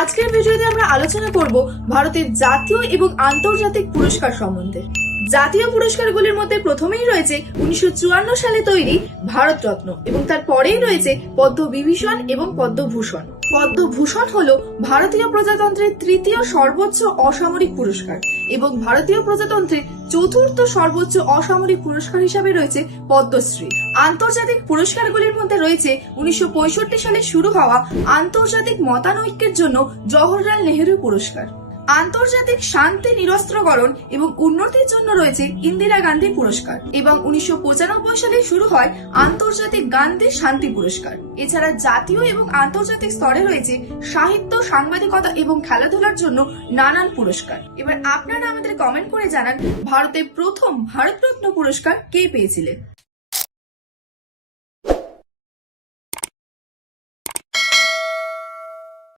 আজকের ভিডিওতে আমরা আলোচনা করব ভারতের জাতীয় এবং আন্তর্জাতিক পুরস্কার সম্বন্ধে। জাতীয় পুরস্কারগুলির মধ্যে প্রথমেই রয়েছে উনিশশো চুয়ান্ন সালে তৈরি ভারতরত্ন এবং তার পরেই রয়েছে পদ্মবিভূষণ এবং পদ্মভূষণ। পদ্মভূষণ হল ভারতীয় প্রজাতন্ত্রের তৃতীয় সর্বোচ্চ অসামরিক পুরস্কার এবং ভারতীয় প্রজাতন্ত্রের চতুর্থ সর্বোচ্চ অসামরিক পুরস্কার হিসাবে রয়েছে পদ্মশ্রী। আন্তর্জাতিক পুরস্কারগুলির মধ্যে রয়েছে উনিশশো পঁয়ষট্টি সালে শুরু হওয়া আন্তর্জাতিক মতানৈক্যের জন্য জওহরলাল নেহেরু পুরস্কার। আন্তর্জাতিক শান্তি নিরস্ত্রকরণ এবং উন্নতির জন্য রয়েছে ইন্দিরা গান্ধী পুরস্কার এবং উনিশশো সালে শুরু হয় আন্তর্জাতিক গান্ধী শান্তি পুরস্কার। এছাড়া জাতীয় এবং আন্তর্জাতিক স্তরে রয়েছে সাহিত্য, সাংবাদিকতা এবং খেলাধুলার জন্য নানান পুরস্কার। এবার আপনারা আমাদের কমেন্ট করে জানান ভারতের প্রথম ভারতরত্ন পুরস্কার কে পেয়েছিলেন?